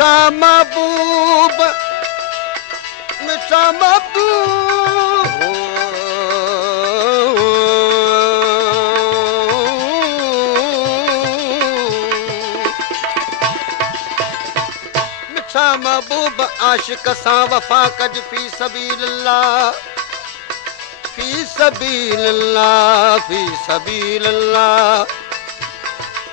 मिठा महबूब मिठा महबूब मिठा महबूब आशिक सां वफ़ा कज फी सबीलिल्लाह फी सबीलिल्लाह फी सबीलिल्लाह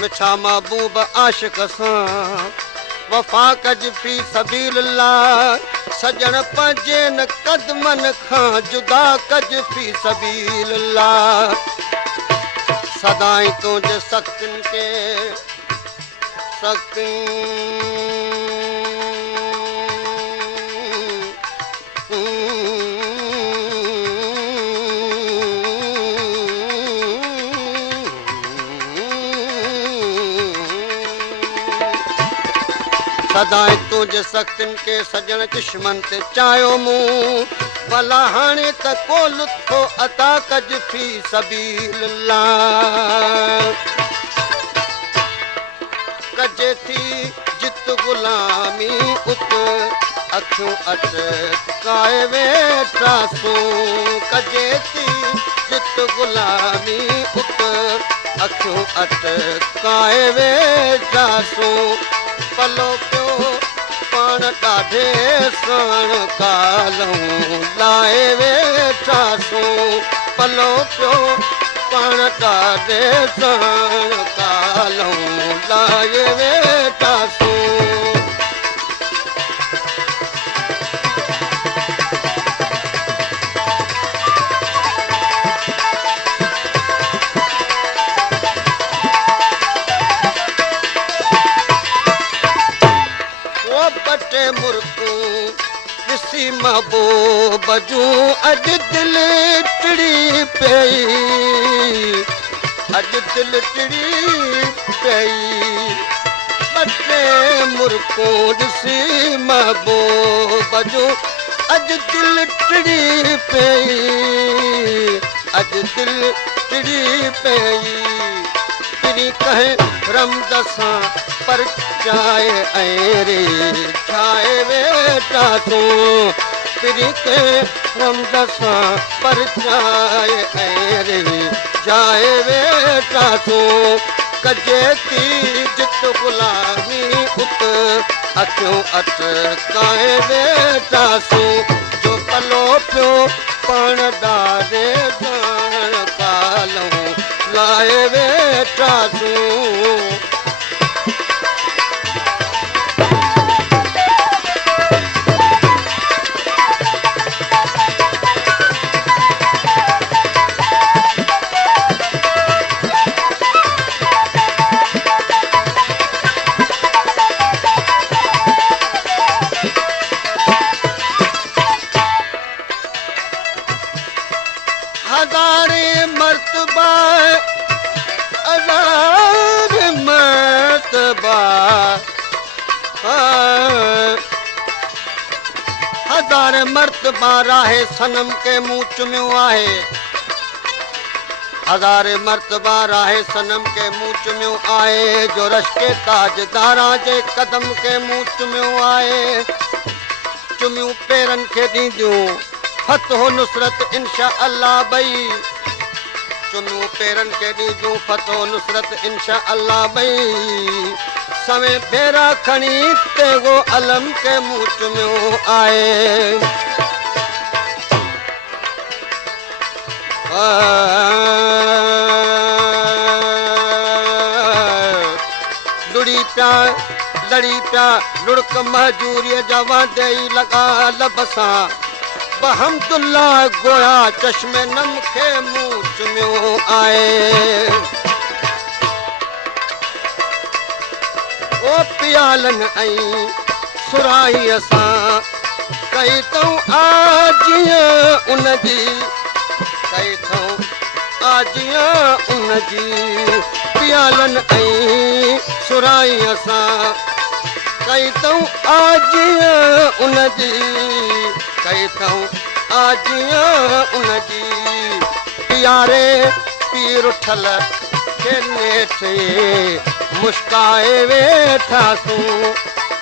मिठा महबूब आशिक सां वफ़ा कज फी सबीलिल्लाह सजण पंहिंजे न कदमन खां जुदा कज फी सबीलिल्लाह सदाई तुंहिंजे सख़्तियुनि खे सदाई तुंहिंजे सख़्तियुनि खे सजण चश्मनि ते चाहियो मूं भला हाणे त को लुत्फ़ो अता कज फी सबीलिल्लाह कजे थी जित ग़ुलामी उत अखियूं अटकाए वेठासूं कजे थी जित ग़ुलामी उत अखियूं अटकाए वेठासूं पलो पियो पाण ॾाढे साण कालूं लाए वेठासूं पलो पियो पाण ॾाढे साण कालूं लाए वेठासूं मुर्कूं ॾिसी महबूब जूं अॼु दिलि टिड़ी पई अॼु दिलि टिड़ी पई ॿ टे मुर्कूं ॾिसी महबूब जूं अॼु दिलि टिड़ी पई अॼु दिलि टिड़ी पई पिरी कहे रमद सां पर चाहे ऐरे छाए वेठासूं पिरी कहे रमद सां पर चाहे ऐरे छाए वेठासूं कजे थी जित ग़ुलामी उत अखियूं अटकाए वेठासूं जो पलो पियो पाण ॾाढे साण कालूं लाए वेठासूं हज़ारे मर्तबा हज़ार मर्तबा राहे सनम के मुंह चुमियो आहे हज़ार मर्तबा राहे सनम के मुंह चुमियो आहे जो रश्के ताजदारा जे कदम के मुंह चुमियो आहे चुमियूं पेरनि खे ॾींदियूं फतहो नुसरत इंशा अल्लाह बई चुमियूं पेरनि खे ॾींदियूं फतहो नुसरत इंशा अल्लाह बई सवे फेरा खणी ते वो अलम के मुंह चुमियो आहे लुड़ी पिया लड़ी पिया लुड़क महजूरीअ जा वादे लॻा लब सां बहमदुल्ला गोया चश्मे नम खे मुंह चुमियो आहे ओ पियालन ऐं सुराहीअ सां कई अथऊं आजियां उनजी कई अथऊं आजियां उनजी पियालन ऐं सुराहीअ सां कई अथऊं आजियां उनजी कई अथऊं आजियां उनजी पियारे पीर उठल खे नेठे मुस्काए वेठासूं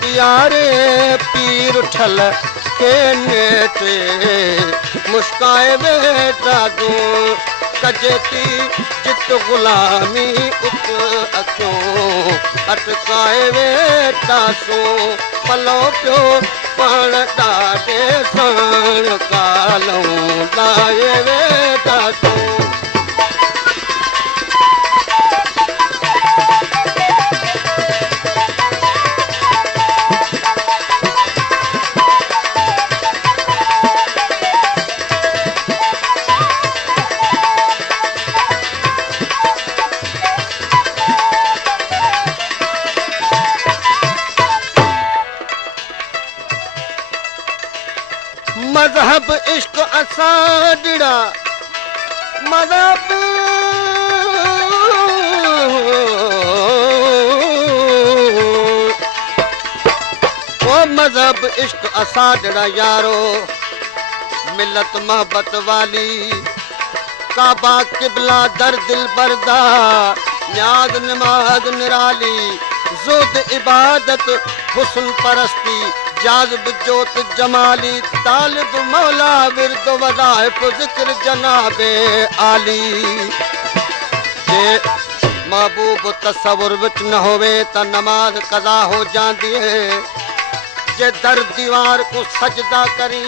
प्यारे पीर उठल के नेटे मुस्काए बेटा तू कजेती जित गुलामी उत अखियों अटकाए बेटा सो पलो पियो पाण ॾाढे साण कालूं लाए बेटा तू मज़हब इश्क असां मज़हब वो मज़हब इश्क असां यारो मिलत मोहब्बत वाली काबा किबला दर दिल बरदा न्याज नमाज निराली ज़ुद इबादत हुस्न परस्ती जाज़ब जोत जमाली तालिब मौला विरद वज़ाइफ ज़िक्र जनाबे आली जे महबूब तसव्वुर विच न होवे त नमाज कज़ा हो जांदी है जे दर दीवार को सजदा करी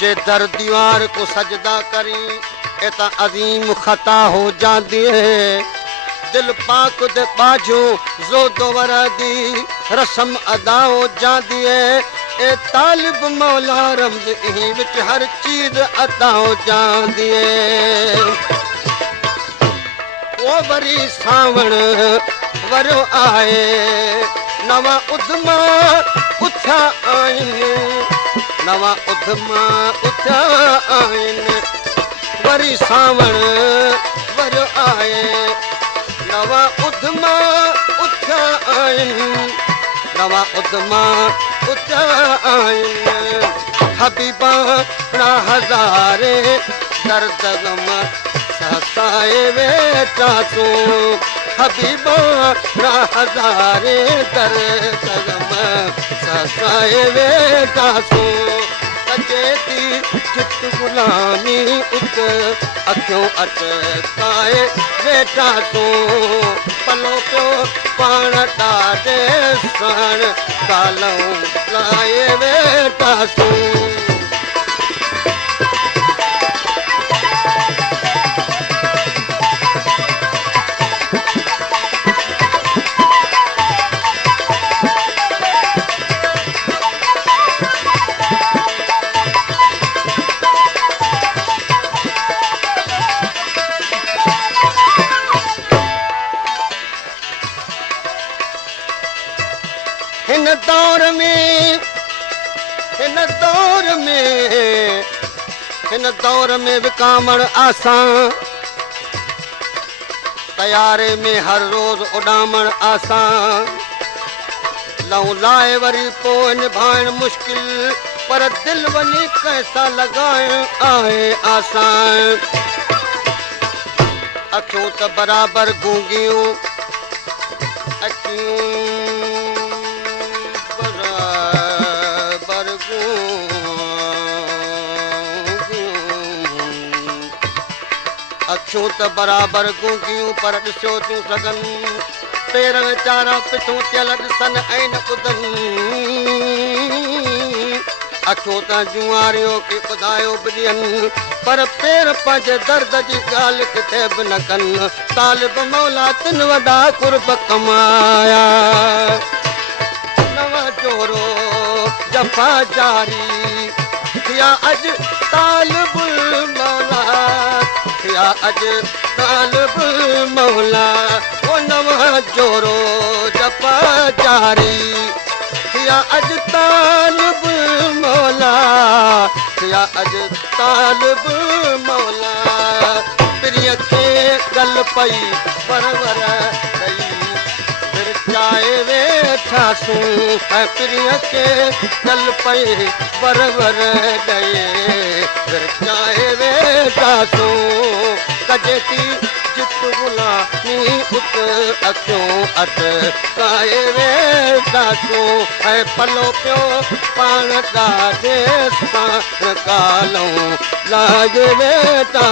जे दर दीवार को सजदा करी एता अजीम खता हो जाती है दिल पाक दे बाजू ज़ोदो वरदी रस्म अदा हो जाती है ए तालिब मौला रमज़ इही विच हर चीज़ अदा हो जाती है वो वरी सावण वरो आए नवा उद्मा उथा आइन नवा उधमा उथा आइन वरी सावण वरो आए नवा उधमा उथा आइन नवा उधमा उथा आइन हबीबा ना हज़ारे दर्द गम ससाए वेठा सो हबीबा ना हज़ारे दर्द गम ससाए वेठा सो कजेती चित गुलामी उत अखियों अटकाए वेठा सो पलो पियो पाण ॾाढे साण कालूं लाए वेठा सो हिन दौर में विकामण आसान तयारे में हर रोज़ उॾामण आसान लहू लाए वरी पोइ निभाइण मुश्किल पर दिल वञी कैसा लॻाइण आहे आसान अखियूं त बराबरि गूंगियूं अखियूं अखियूं त बराबरि गूंगियूं पर ॾिसो थियूं सघनि पेर वीचारा पिठूं थियल ॾिसनि ऐं न ॿुधनि अखियूं त जुआरियो की ॿुधायो बि ॾियनि पर पेर पंहिंजे दर्द जी ॻाल्हि किथे बि न कनि तालिब मौला तिन वॾा कुर्ब कमाया नवा जोरो जफ़ा जारी थिया अॼु तालिब मौला थिया अॼु तालिब मौला ओ नवा जोरो जफ़ा जारी थिया अॼु तालिब मौला थिया अॼु तालिब मौला प्रिय खे गल पई परवर रही चाहे वेठासूं ऐं प्रिय खे चल पई बरबर ॾे चाहे वेठासूं कजे थी जित गुलामी उत अखियूं अट काए वेठासूं ऐं पलो पियो पाण ॾाढे सां कालऊं लाजे वेठा